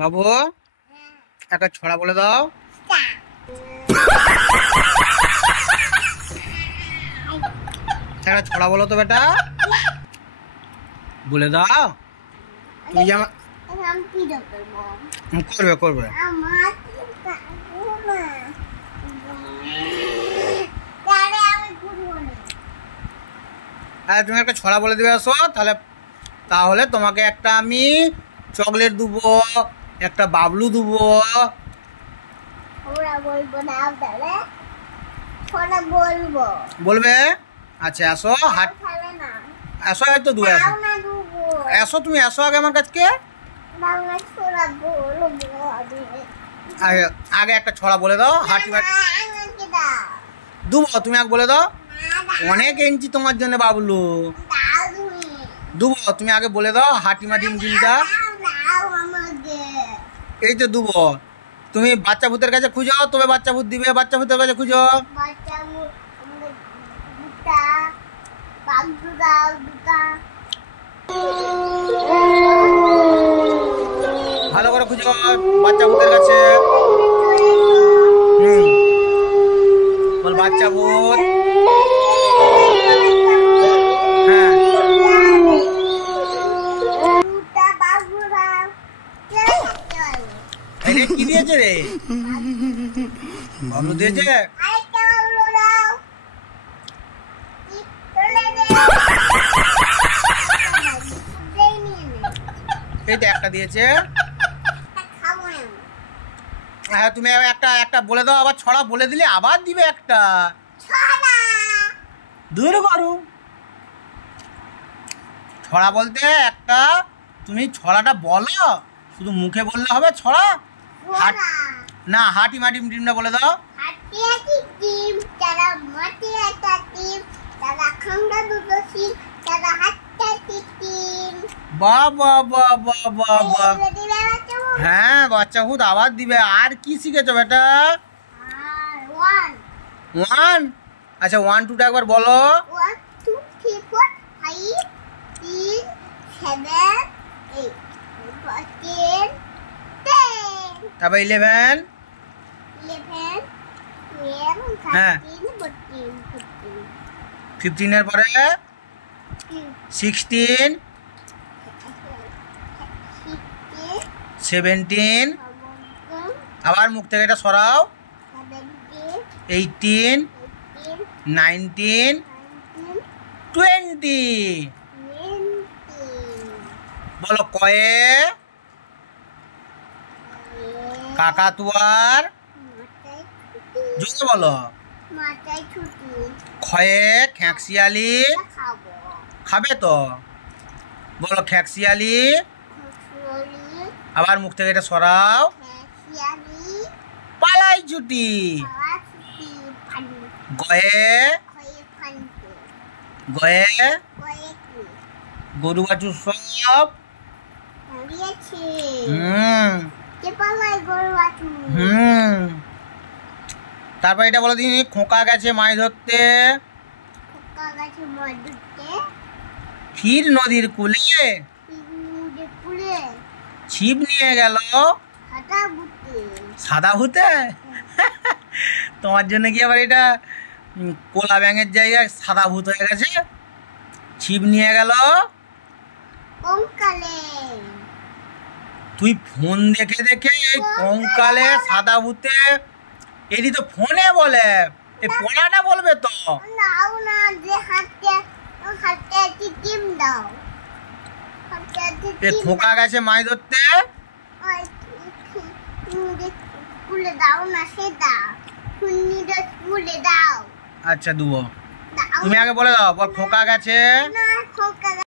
বাবু একটা ছড়া বলে দাও। একটা ছড়া বলো তো বেটা, বলে দাও। তুমি যেমন করবে করবে হ্যাঁ, তুমি একটা ছড়া বলে দিবে আসো, তাহলে তাহলে তোমাকে একটা আমি চকলেট দেবো, একটা বাবলু দেবো। বলবে? আচ্ছা আসো, হাট আসো, হয়তো দু আসো, আসো তুমি আসো আগে আমার কাছকে। আগে একটা ছড়া বলে দাও, হাঁটি দুবো, তুমি আগে বলে দাও। অনেক এনছি তোমার জন্য বাবলু, দুবো, তুমি আগে বলে দাও। হাটিমা ডিম ডিমটা এই তো দুবো। তুমি বাচ্চা ভূতের কাছে খুঁজো, তবে বাচ্চা ভূত দিবে। বাচ্চা ভূতের কাছে খুঁজো, ভালো করে খুঁজো বাচ্চা ভূতের কাছে। বল বাচ্চা ভূত। হ্যাঁ, কি দিয়েছে রে? বাবলু দিয়েছে। এই তো একটা দিয়েছে। হ্যাঁ, তুমি একটা একটা বলে দাও। আবার ছড়া বলে দিলে আবার দিবে একটা। দূর করু ছড়া বলতে একটা, তুমি ছড়াটা বলো, শুধু মুখে বললে হবে ছড়া। না, হাটি মাটি ডিমটা বলে দাও। বাহ বাহ বাহ বাহ বাহ বাহ। হ্যাঁ, বাচ্চা ভূত আবার দিবে। আর কি শিখেছো বেটা? ওয়ান। আচ্ছা, 1 2টা একবার বলো। 1 2 3 4 5 6 7 8 10 তারপর 11 11 12 হ্যাঁ 13 14 15 এর পরে 16 17 আবার মুখ থেকে এটা সরাও। 18 19 20 বলো। কয়ে কাকাতুয়ার জোরে বলো। খয়ে খ্যাঁকশিয়ালি খাবে তো, বলো খ্যাঁকশিয়ালি। আবার মুখ থেকে এটা সরাও। পালাই ছুটি। গয়ে গয়ে গরু বাছুর সব। তারপর এটা বলো দিন। খোকা গেছে মাছ ধরতে, ফির নদীর কূলে ছিপ নিয়ে গেল সাদা ভূতে। তোমার জন্য কি আবার এটা কোলা ব্যাঙের জায়গায় সাদা ভূত হয়ে গেছে? ছিপ নিয়ে গেল তুই ফোন দেখে দেখে এই কঙ্কালে সাদা ভূতে। এটি তো ফোনে বলে, এই পোলাটা বলবে তো। এ খোকা গেছে মাছ ধরতে। আচ্ছা দুবো, তুমি আগে বলে দাও। বল খোকা গেছে